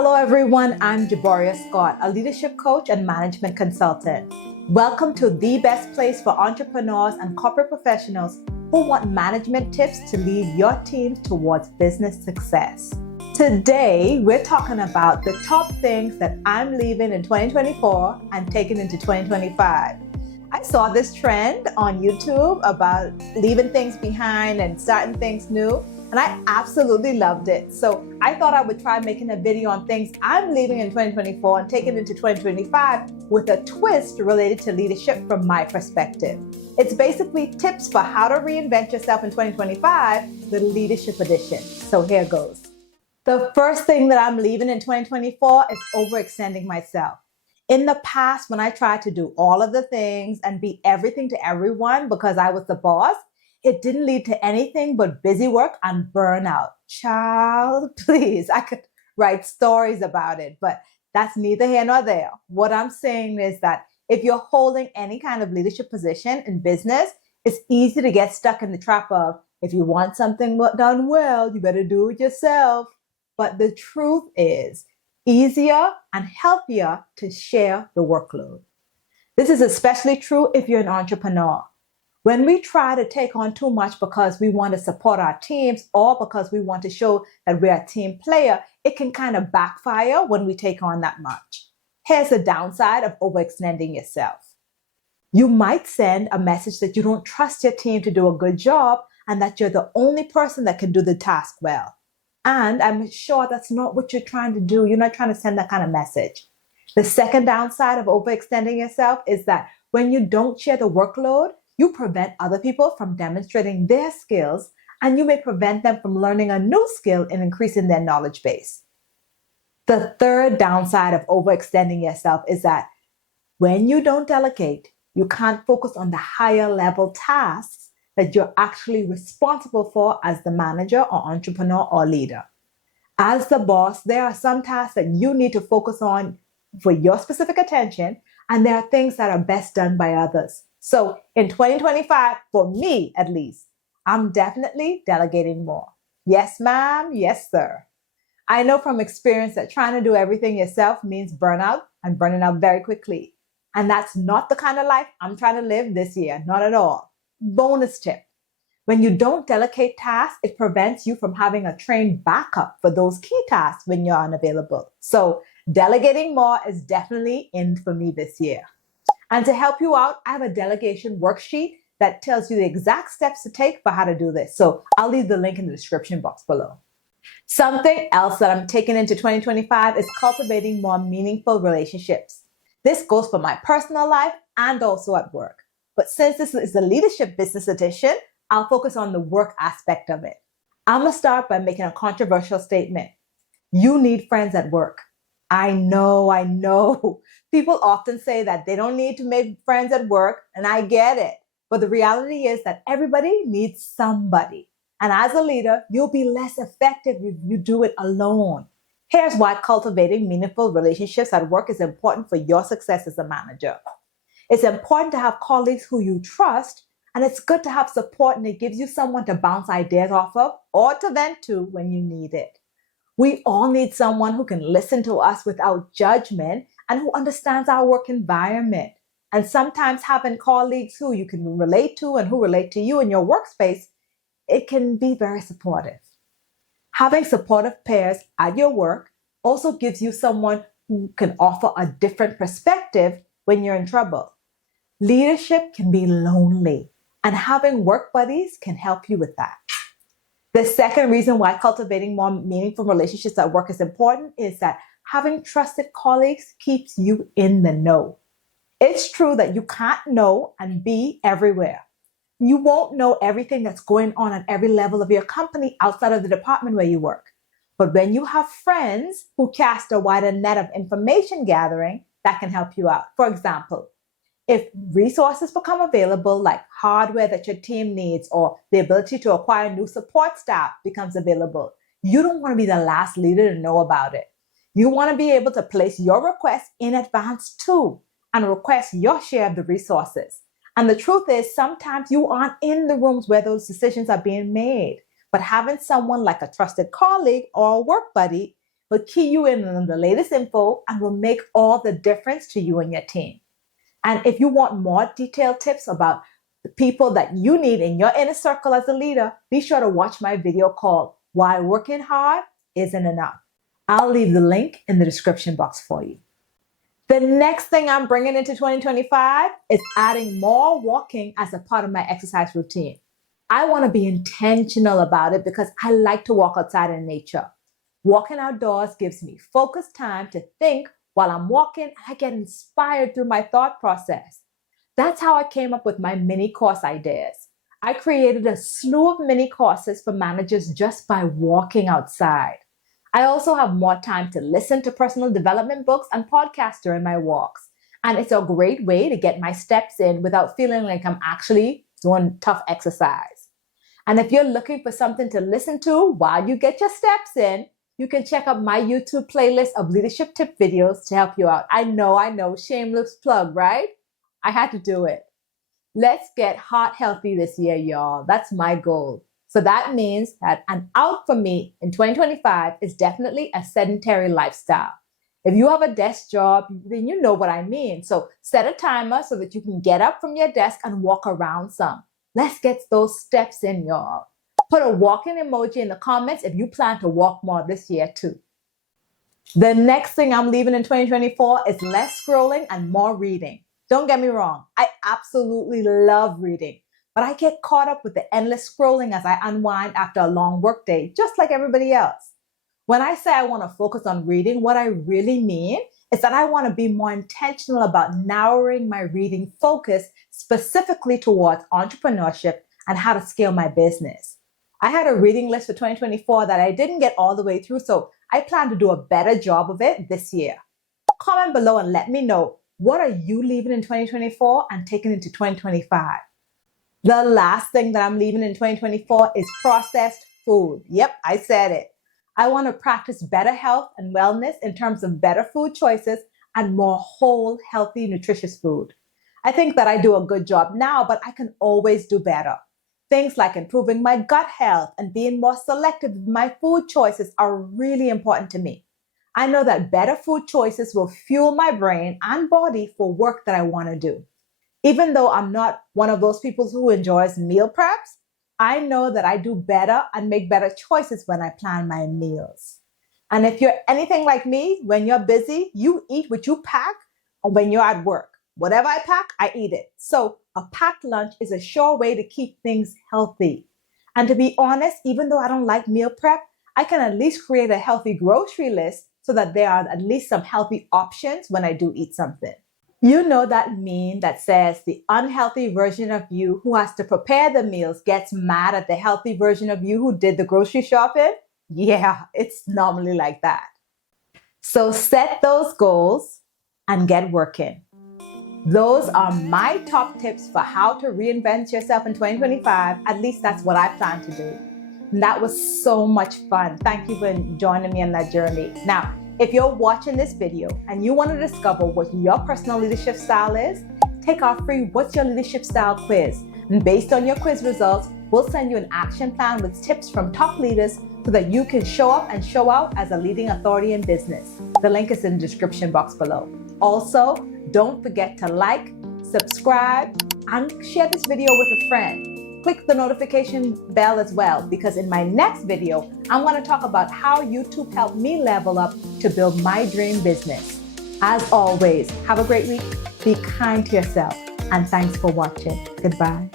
Hello, everyone. I'm Jaboria Scott, a leadership coach and management consultant. Welcome to the best place for entrepreneurs and corporate professionals who want management tips to lead your teams towards business success. Today, we're talking about the top things that I'm leaving in 2024 and taking into 2025. I saw this trend on YouTube about leaving things behind and starting things new, and I absolutely loved it. So I thought I would try making a video on things I'm leaving in 2024 and taking into 2025 with a twist related to leadership from my perspective. It's basically tips for how to reinvent yourself in 2025, the leadership edition. So here goes. The first thing that I'm leaving in 2024 is overextending myself. In the past, when I tried to do all of the things and be everything to everyone because I was the boss, it didn't lead to anything but busy work and burnout. Child, please, I could write stories about it, but that's neither here nor there. What I'm saying is that if you're holding any kind of leadership position in business, it's easy to get stuck in the trap of, if you want something done well, you better do it yourself. But the truth is, easier and healthier to share the workload. This is especially true if you're an entrepreneur. When we try to take on too much because we want to support our teams or because we want to show that we're a team player, it can kind of backfire when we take on that much. Here's the downside of overextending yourself. You might send a message that you don't trust your team to do a good job and that you're the only person that can do the task well. And I'm sure that's not what you're trying to do. You're not trying to send that kind of message. The second downside of overextending yourself is that when you don't share the workload, you prevent other people from demonstrating their skills, and you may prevent them from learning a new skill and increasing their knowledge base. The third downside of overextending yourself is that when you don't delegate, you can't focus on the higher level tasks that you're actually responsible for as the manager or entrepreneur or leader. As the boss, there are some tasks that you need to focus on for your specific attention, and there are things that are best done by others. So in 2025, for me at least, I'm definitely delegating more. Yes, ma'am. Yes, sir. I know from experience that trying to do everything yourself means burnout and burning out very quickly. And that's not the kind of life I'm trying to live this year. Not at all. Bonus tip. When you don't delegate tasks, it prevents you from having a trained backup for those key tasks when you're unavailable. So delegating more is definitely in for me this year. And to help you out, I have a delegation worksheet that tells you the exact steps to take for how to do this. So I'll leave the link in the description box below. Something else that I'm taking into 2025 is cultivating more meaningful relationships. This goes for my personal life and also at work. But since this is the leadership business edition, I'll focus on the work aspect of it. I'm going to start by making a controversial statement. You need friends at work. I know. People often say that they don't need to make friends at work, and I get it. But the reality is that everybody needs somebody. And as a leader, you'll be less effective if you do it alone. Here's why cultivating meaningful relationships at work is important for your success as a manager. It's important to have colleagues who you trust, and it's good to have support, and it gives you someone to bounce ideas off of or to vent to when you need it. We all need someone who can listen to us without judgment and who understands our work environment. And sometimes having colleagues who you can relate to and who relate to you in your workspace, it can be very supportive. Having supportive peers at your work also gives you someone who can offer a different perspective when you're in trouble. Leadership can be lonely, and having work buddies can help you with that. The second reason why cultivating more meaningful relationships at work is important is that having trusted colleagues keeps you in the know. It's true that you can't know and be everywhere. You won't know everything that's going on at every level of your company outside of the department where you work. But when you have friends who cast a wider net of information gathering, that can help you out. For example, if resources become available, like hardware that your team needs or the ability to acquire new support staff becomes available, you don't want to be the last leader to know about it. You want to be able to place your request in advance too and request your share of the resources. And the truth is, sometimes you aren't in the rooms where those decisions are being made. But having someone like a trusted colleague or a work buddy will key you in on the latest info and will make all the difference to you and your team. And if you want more detailed tips about the people that you need in your inner circle as a leader, be sure to watch my video called Why Working Hard Isn't Enough. I'll leave the link in the description box for you. The next thing I'm bringing into 2025 is adding more walking as a part of my exercise routine. I want to be intentional about it because I like to walk outside in nature. Walking outdoors gives me focused time to think while I'm walking. I get inspired through my thought process. That's how I came up with my mini course ideas. I created a slew of mini courses for managers just by walking outside. I also have more time to listen to personal development books and podcasts during my walks. And it's a great way to get my steps in without feeling like I'm actually doing tough exercise. And if you're looking for something to listen to while you get your steps in, you can check out my YouTube playlist of leadership tip videos to help you out. I know, shameless plug, right? I had to do it. Let's get heart healthy this year, y'all. That's my goal. So that means that an out for me in 2025 is definitely a sedentary lifestyle. If you have a desk job, then you know what I mean. So set a timer so that you can get up from your desk and walk around some. Let's get those steps in, y'all. Put a walking emoji in the comments if you plan to walk more this year too. The next thing I'm leaving in 2024 is less scrolling and more reading. Don't get me wrong, I absolutely love reading, but I get caught up with the endless scrolling as I unwind after a long workday, just like everybody else. When I say I want to focus on reading, what I really mean is that I want to be more intentional about narrowing my reading focus specifically towards entrepreneurship and how to scale my business. I had a reading list for 2024 that I didn't get all the way through, so I plan to do a better job of it this year. Comment below and let me know, what are you leaving in 2024 and taking into 2025? The last thing that I'm leaving in 2024 is processed food. Yep, I said it. I want to practice better health and wellness in terms of better food choices and more whole, healthy, nutritious food. I think that I do a good job now, but I can always do better. Things like improving my gut health and being more selective with my food choices are really important to me. I know that better food choices will fuel my brain and body for work that I want to do. Even though I'm not one of those people who enjoys meal preps, I know that I do better and make better choices when I plan my meals. And if you're anything like me, when you're busy, you eat what you pack or when you're at work. Whatever I pack, I eat it. So a packed lunch is a sure way to keep things healthy. And to be honest, even though I don't like meal prep, I can at least create a healthy grocery list so that there are at least some healthy options when I do eat something. You know that meme that says the unhealthy version of you who has to prepare the meals gets mad at the healthy version of you who did the grocery shopping? Yeah, it's normally like that. So set those goals and get working. Those are my top tips for how to reinvent yourself in 2025. At least that's what I plan to do. And that was so much fun. Thank you for joining me on that journey. Now, if you're watching this video and you want to discover what your personal leadership style is, take our free What's Your Leadership Style quiz. And based on your quiz results, we'll send you an action plan with tips from top leaders so that you can show up and show out as a leading authority in business. The link is in the description box below. Also, don't forget to like, subscribe, and share this video with a friend. Click the notification bell as well, because in my next video, I'm going to talk about how YouTube helped me level up to build my dream business. As always, have a great week, be kind to yourself, and thanks for watching. Goodbye.